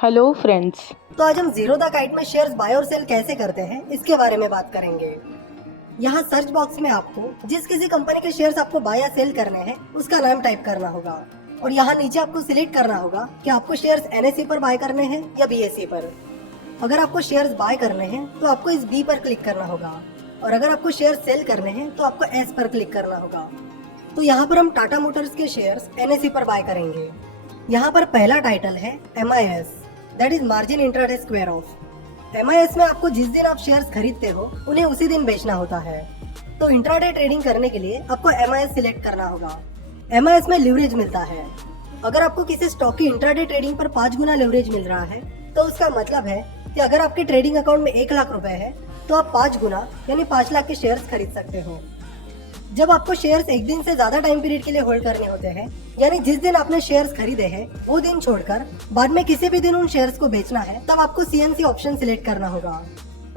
Hello friends. तो आज हम जीरो द काइट में शेयर्स बाय और सेल कैसे करते हैं इसके बारे में बात करेंगे। यहाँ सर्च बॉक्स में आपको जिस किसी कंपनी के शेयर्स आपको बाय या सेल करने हैं उसका नाम टाइप करना होगा और यहाँ नीचे आपको सिलेक्ट करना होगा कि आपको शेयर्स एनएसई पर बाय करने हैं या बीएसई पर। अगर आपको शेयर्स बाय करने हैं तो आपको इस बी पर क्लिक करना होगा और अगर आपको शेयर सेल करने हैं तो आपको एस पर क्लिक करना होगा। तो यहाँ पर हम टाटा मोटर्स के शेयर्स एनएसई पर बाय करेंगे। यहाँ पर पहला टाइटल है MIS, that is margin intraday square of. MIS में आपको जिस दिन आप शेयर्स खरीदते हो उन्हें उसी दिन बेचना होता है। तो इंट्राडे ट्रेडिंग करने के लिए आपको MIS सिलेक्ट करना होगा। MIS में लिवरेज मिलता है। अगर आपको किसी स्टॉक की इंट्राडे ट्रेडिंग पर 5 गुना लिवरेज मिल रहा है तो उसका मतलब है कि अगर आपके ट्रेडिंग अकाउंट में 1 लाख रुपए है तो आप 5 गुना यानी 5 लाख के शेयर्स खरीद सकते हो। जब आपको शेयर्स एक दिन से ज्यादा टाइम पीरियड के लिए होल्ड करने होते हैं, यानी जिस दिन आपने शेयर्स खरीदे हैं वो दिन छोड़कर बाद में किसी भी दिन उन शेयर्स को बेचना है, तब आपको CNC ऑप्शन सिलेक्ट करना होगा।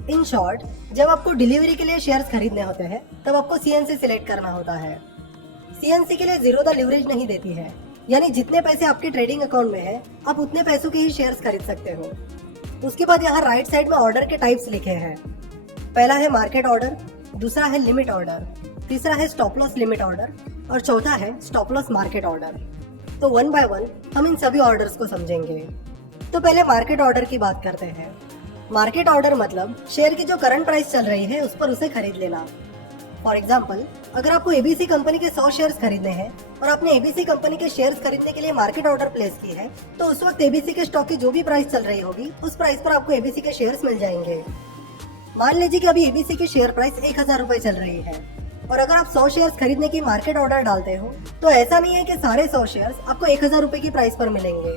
इन शॉर्ट, जब आपको डिलीवरी के लिए शेयर्स खरीदने होते हैं तब आपको CNC सिलेक्ट करना होता है। CNC के लिए जीरो द लीवरेज नहीं देती है, यानी जितने पैसे आपके ट्रेडिंग अकाउंट में है आप उतने पैसों के ही शेयर्स खरीद सकते हो। उसके बाद यहाँ राइट साइड में ऑर्डर के टाइप्स लिखे हैं। पहला है मार्केट ऑर्डर, दूसरा है लिमिट ऑर्डर, तीसरा है स्टॉप लॉस लिमिट ऑर्डर और चौथा है स्टॉप लॉस मार्केट ऑर्डर। तो वन बाय वन हम इन सभी ऑर्डर्स को समझेंगे। तो पहले मार्केट ऑर्डर की बात करते हैं। मार्केट ऑर्डर मतलब शेयर की जो करंट प्राइस चल रही है उस पर उसे खरीद लेना। फॉर एग्जाम्पल, अगर आपको ABC कंपनी के 100 शेयर्स खरीदने हैं और आपने ABC कंपनी के शेयर्स खरीदने के लिए मार्केट ऑर्डर प्लेस की है, तो उस वक्त ABC के स्टॉक की जो भी प्राइस चल रही होगी उस प्राइस पर आपको ABC के शेयर्स मिल जाएंगे। मान लीजिए कि अभी ABC की शेयर प्राइस 1000 रुपए चल रही है और अगर आप 100 शेयर्स खरीदने की मार्केट ऑर्डर डालते हो तो ऐसा नहीं है कि सारे 100 शेयर्स आपको 1000 रुपए की प्राइस पर मिलेंगे।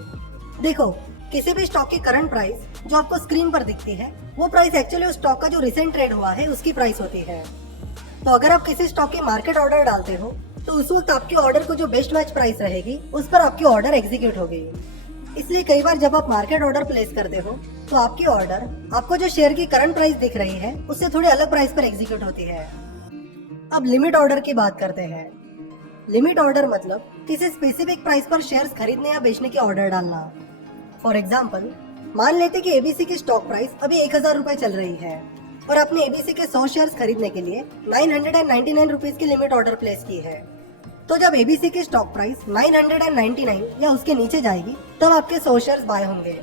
देखो, किसी भी स्टॉक की करंट प्राइस जो आपको स्क्रीन पर दिखती है वो प्राइस एक्चुअली उस स्टॉक का जो रिसेंट ट्रेड हुआ है उसकी प्राइस होती है। तो अगर आप किसी स्टॉक की मार्केट ऑर्डर डालते हो तो उस वक्त आपके ऑर्डर को जो बेस्ट मैच प्राइस रहेगी उस पर आपकी ऑर्डर एग्जीक्यूट होगी। इसलिए कई बार जब आप मार्केट ऑर्डर प्लेस करते हो तो आपकी ऑर्डर आपको जो शेयर की करंट प्राइस दिख रही है उससे थोड़ी अलग प्राइस पर एग्जीक्यूट होती है। अब लिमिट ऑर्डर की बात करते हैं। लिमिट ऑर्डर मतलब किसी स्पेसिफिक प्राइस पर शेयर्स खरीदने या बेचने की ऑर्डर डालना। फॉर एग्जाम्पल, मान लेते कि ABC की स्टॉक प्राइस अभी 1000 रुपए चल रही है और आपने ABC के 100 शेयर्स खरीदने के लिए 999 रुपीज की लिमिट ऑर्डर प्लेस की है। तो जब ABC की स्टॉक प्राइस 999 या उसके नीचे जाएगी तब आपके 100 शेयर्स बाय होंगे।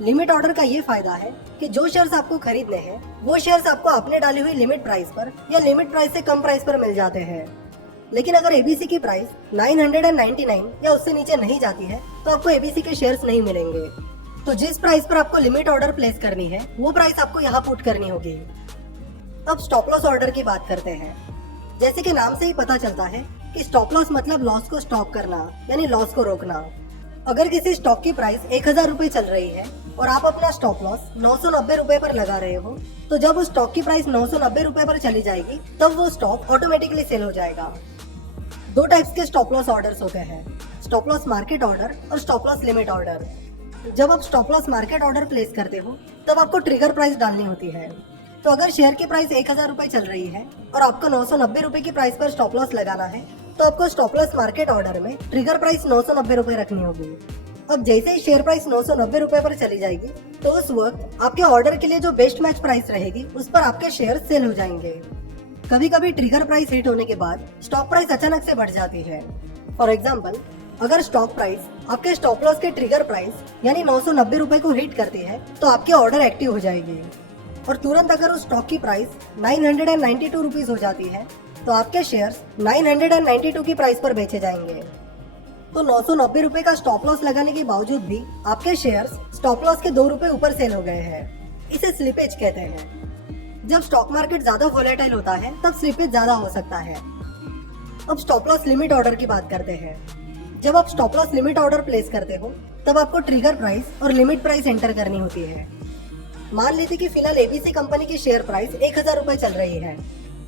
लिमिट ऑर्डर का ये फायदा है कि जो शेयर्स आपको खरीदने हैं वो शेयर्स आपको आपने डाली हुई लिमिट प्राइस पर या लिमिट प्राइस से कम प्राइस पर मिल जाते हैं। लेकिन अगर ABC की प्राइस 999 या उससे नीचे नहीं जाती है तो आपको ABC के शेयर्स नहीं मिलेंगे। तो जिस प्राइस पर आपको लिमिट ऑर्डर प्लेस करनी है वो प्राइस आपको यहाँ पुट करनी होगी। अब स्टॉप लॉस ऑर्डर की बात करते हैं। जैसे कि नाम से ही पता चलता है कि स्टॉप लॉस मतलब लॉस को स्टॉप करना, यानी लॉस को रोकना। अगर किसी स्टॉक की प्राइस 1000 रुपए चल रही है और आप अपना स्टॉप लॉस 990 रुपए पर लगा रहे हो, तो जब उस स्टॉक की प्राइस 990 रुपए पर चली जाएगी तब वो स्टॉक ऑटोमेटिकली सेल हो जाएगा। दो टाइप्स के स्टॉप लॉस ऑर्डर्स होते हैं, स्टॉप लॉस मार्केट ऑर्डर और स्टॉप लॉस लिमिट ऑर्डर। जब आप stop loss market order place करते हो तब आपको ट्रिगर प्राइस डालनी होती है। तो अगर शेयर की प्राइस 1000 रुपए चल रही है और आपको 990 रुपए की प्राइस पर स्टॉप लॉस लगाना है तो आपको स्टॉप लॉस मार्केट ऑर्डर में ट्रिगर प्राइस 990 रुपए रखनी होगी। अब जैसे ही शेयर प्राइस 990 रुपए पर चली जाएगी तो उस वक्त आपके ऑर्डर के लिए जो बेस्ट मैच प्राइस रहेगी उस पर आपके शेयर सेल हो जाएंगे। कभी कभी ट्रिगर प्राइस हिट होने के बाद स्टॉक प्राइस अचानक से बढ़ जाती है। फॉर एग्जाम्पल, अगर स्टॉक प्राइस आपके स्टॉप लॉस के ट्रिगर प्राइस यानी 990 रुपए को हिट करती है तो आपकी ऑर्डर एक्टिव हो जाएगी और तुरंत अगर उस स्टॉक की प्राइस 992 रुपीज हो जाती है तो आपके शेयर्स 992 की प्राइस पर बेचे जाएंगे। तो 990 रुपए का स्टॉप लॉस लगाने के बावजूद भी आपके शेयर्स स्टॉप लॉस के 2 रुपए ऊपर सेल हो गए हैं। इसे स्लिपेज कहते हैं। जब स्टॉक मार्केट ज्यादा वोलेटाइल होता है तब स्लिपेज ज्यादा हो सकता है। अब स्टॉप लॉस लिमिट ऑर्डर की बात करते हैं। जब आप stop loss limit order place करते हो तब आपको ट्रिगर प्राइस और लिमिट प्राइस एंटर करनी होती है। मान लीजिए कि फिलहाल ABC कंपनी की शेयर प्राइस 1000 रुपए चल रही है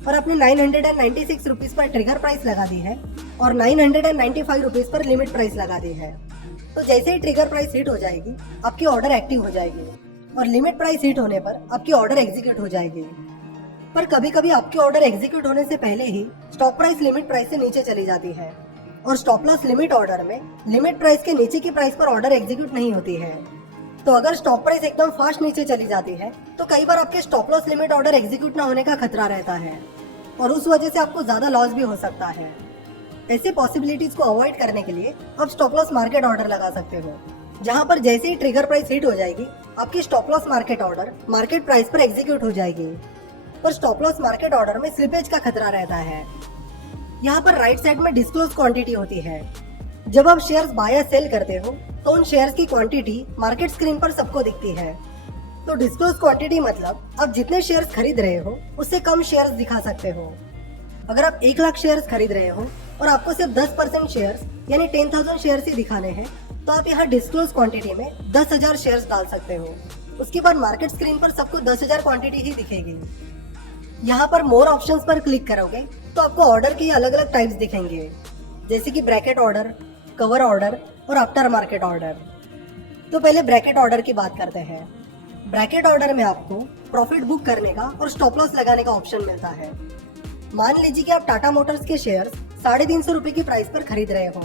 और आपने 996 रुपीज पर ट्रिगर प्राइस लगा दी है और 995 रुपीज पर लिमिट प्राइस लगा दी है। तो जैसे ही ट्रिगर प्राइस हिट हो जाएगी आपकी ऑर्डर एक्टिव हो जाएगी और लिमिट प्राइस हिट होने पर आपकी ऑर्डर एग्जीक्यूट हो जाएगी। पर कभी कभी आपकी ऑर्डर एग्जीक्यूट होने से पहले ही स्टॉक प्राइस लिमिट प्राइस से नीचे चली जाती है और स्टॉप लॉस लिमिट ऑर्डर में लिमिट प्राइस के नीचे की प्राइस पर ऑर्डर एग्जीक्यूट नहीं होती है। तो अगर स्टॉक प्राइस एकदम फास्ट नीचे चली जाती है तो कई बार आपके stop loss limit order execute ना होने का खतरा रहता है और उस वजह से आपको ज्यादा लॉस भी हो सकता है। ऐसी पॉसिबिलिटीज को अवॉइड करने के लिए आप स्टॉप लॉस मार्केट ऑर्डर लगा सकते हो, जहां पर जैसे ही ट्रिगर प्राइस हिट हो जाएगी आपकी stop loss market order market price पर एग्जीक्यूट हो जाएगी। पर स्टॉप लॉस मार्केट ऑर्डर में स्लिपेज का खतरा रहता है। यहाँ पर राइट साइड में डिस्क्लोज क्वांटिटी होती है। जब आप शेयर्स बाय या सेल करते हो तो उन शेयर्स की क्वांटिटी मार्केट स्क्रीन पर सबको दिखती है। तो डिस्क्लोज क्वांटिटी मतलब आप जितने शेयर्स खरीद रहे हो उससे कम शेयर्स दिखा सकते हो। अगर आप 1 लाख शेयर्स खरीद रहे हो और आपको सिर्फ 10% शेयर्स यानी 10,000 शेयर्स ही दिखाने हैं तो आप यहाँ डिस्क्लोज क्वांटिटी में 10,000 शेयर्स डाल सकते हो। उसके बाद मार्केट स्क्रीन पर सबको 10,000 क्वांटिटी ही दिखेगी। यहाँ पर मोर ऑप्शंस पर क्लिक करोगे तो आपको ऑर्डर के अलग अलग टाइप्स दिखेंगे, जैसे कि ब्रैकेट ऑर्डर, कवर ऑर्डर और आफ्टर मार्केट ऑर्डर। तो पहले ब्रैकेट ऑर्डर की बात करते हैं। ब्रैकेट ऑर्डर में आपको प्रॉफिट बुक करने का और स्टॉप लॉस लगाने का ऑप्शन मिलता है। मान लीजिए कि आप टाटा मोटर्स के शेयर्स 350 रुपए की प्राइस पर खरीद रहे हो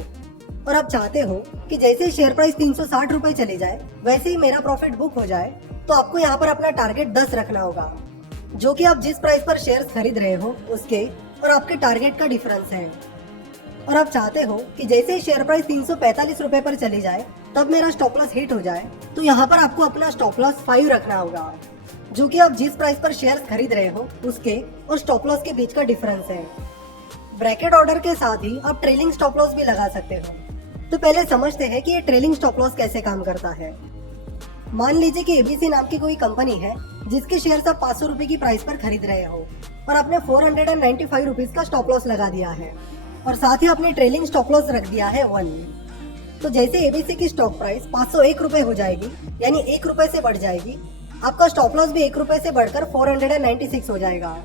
और आप चाहते हो कि जैसे ही शेयर प्राइस 360 रुपए चली जाए वैसे ही मेरा प्रॉफिट बुक हो जाए, तो आपको यहाँ पर अपना टारगेट 10 रखना होगा, जो कि आप जिस प्राइस पर शेयर्स खरीद रहे हो उसके और आपके टारगेट का डिफरेंस है। और आप चाहते हो कि जैसे ही शेयर प्राइस 345 रुपए पर चली जाए तब मेरा स्टॉप लॉस हिट हो जाए, तो यहाँ पर आपको अपना स्टॉप लॉस 5 रखना होगा, जो कि आप जिस प्राइस पर शेयर्स खरीद रहे हो उसके और स्टॉप लॉस के बीच का डिफरेंस है। ब्रैकेट ऑर्डर के साथ ही आप ट्रेलिंग स्टॉप लॉस भी लगा सकते हो। तो पहले समझते हैं कि ये ट्रेलिंग स्टॉप लॉस कैसे काम करता है। मान लीजिए कि एबीसी नाम की कोई कंपनी है जिसके शेयर्स आप 500 रुपए की प्राइस पर खरीद रहे हो और आपने 495 रुपीज का स्टॉप लॉस लगा दिया है और साथ ही आपने ट्रेलिंग स्टॉप लॉस रख दिया है 1। तो जैसे एबीसी की स्टॉक प्राइस 501 रुपए हो जाएगी यानी 1 रुपए से बढ़ जाएगी, आपका स्टॉप लॉस भी 1 रुपए से बढ़कर 496 हो जाएगा।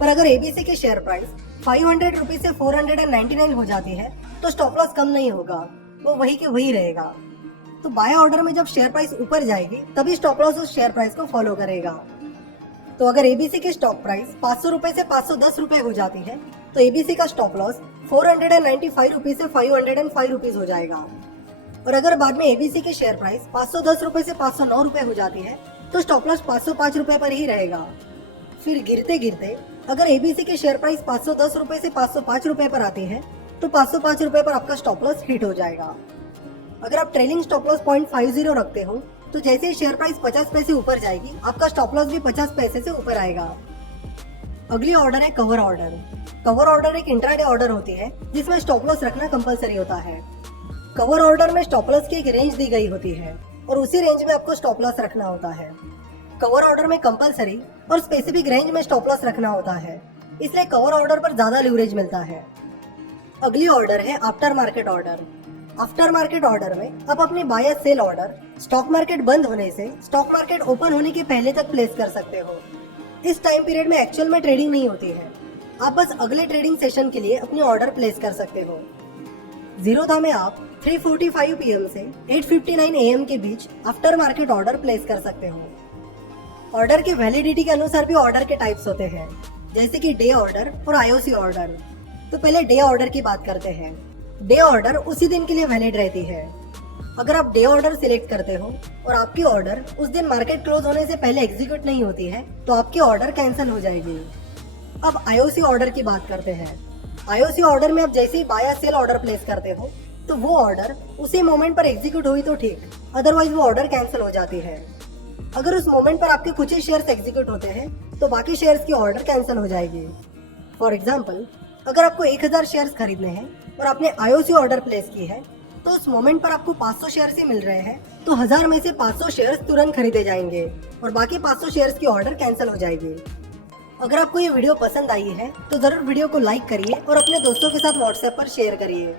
पर अगर एबीसी की शेयर प्राइस 500 रुपए से 499 हो जाती है तो स्टॉप लॉस कम नहीं होगा, वो वही के वही रहेगा। तो बाय ऑर्डर में जब शेयर प्राइस ऊपर जाएगी तभी स्टॉप लॉस उस शेयर प्राइस को फॉलो करेगा। तो अगर एबीसी की स्टॉक प्राइस 500 रुपए से 510 रुपए हो जाती है तो एबीसी का स्टॉप लॉस 495 रुपीज से 505 रुपीज हो जाएगा। और अगर बाद में एबीसी की शेयर प्राइस 510 रुपए से 509 रुपए हो जाती है तो स्टॉप लॉस 505 रुपए पर ही रहेगा। फिर गिरते गिरते अगर एबीसी की शेयर प्राइस 510 रुपए से 505 रुपए पर आती है तो 505 रुपए पर आपका स्टॉप लॉस हिट हो जाएगा। अगर आप ट्रेलिंग स्टॉप लॉस 0.50 रखते हो तो जैसे ही शेयर प्राइस 50 पैसे ऊपर जाएगी आपका स्टॉप लॉस भी 50 पैसे से ऊपर आएगा। अगली ऑर्डर है कवर ऑर्डर। कवर ऑर्डर एक इंट्राडे ऑर्डर होती है जिसमें स्टॉप लॉस रखना कंपलसरी होता है। कवर ऑर्डर में स्टॉप लॉस की एक रेंज दी गई होती है और उसी रेंज में आपको स्टॉप लॉस रखना होता है। कवर ऑर्डर में कंपलसरी और स्पेसिफिक रेंज में स्टॉप लॉस रखना होता है, इसलिए कवर ऑर्डर पर ज्यादा लीवरेज मिलता है। अगली ऑर्डर है after market order. After market order में आप अपने बाय या सेल ऑर्डर स्टॉक मार्केट बंद होने से स्टॉक मार्केट ओपन होने के पहले तक प्लेस कर सकते हो। इस टाइम पीरियड में एक्चुअल में ट्रेडिंग नहीं होती है, आप बस अगले ट्रेडिंग सेशन के लिए अपनी ऑर्डर प्लेस कर सकते हो। जीरोधा में आप 3:45 PM से 8:59 AM के बीच आफ्टर मार्केट ऑर्डर प्लेस कर सकते हो। ऑर्डर की वैलिडिटी के अनुसार भी ऑर्डर के टाइप्स होते हैं, जैसे कि डे ऑर्डर और आईओसी ऑर्डर। तो पहले डे ऑर्डर की बात करते हैं। डे ऑर्डर उसी दिन के लिए वैलिड रहती है। अगर आप डे ऑर्डर सिलेक्ट करते हो और आपकी ऑर्डर उस दिन मार्केट क्लोज होने से पहले एग्जीक्यूट नहीं होती है तो आपकी ऑर्डर कैंसिल हो जाएगी। अब आईओसी ऑर्डर की बात करते हैं। आईओसी ऑर्डर में आप जैसे ही बाय या सेल ऑर्डर प्लेस करते हो तो वो ऑर्डर उसी मोमेंट पर एग्जीक्यूट हुई तो ठीक, अदरवाइज वो ऑर्डर कैंसिल हो जाती है। अगर उस मोमेंट पर आपके कुछ ही शेयर्स एग्जीक्यूट होते हैं तो बाकी शेयर्स की ऑर्डर कैंसिल हो जाएगी। फॉर एग्जाम्पल, अगर आपको 1000 शेयर्स खरीदने हैं और आपने आईओसी ऑर्डर प्लेस की है तो उस मोमेंट पर आपको 500 शेयर्स ही मिल रहे हैं, तो 1000 में से 500 शेयर्स तुरंत खरीदे जाएंगे और बाकी 500 शेयर्स की ऑर्डर कैंसिल हो जाएगी। अगर आपको ये वीडियो पसंद आई है तो जरूर वीडियो को लाइक करिए और अपने दोस्तों के साथ व्हाट्सएप पर शेयर करिए।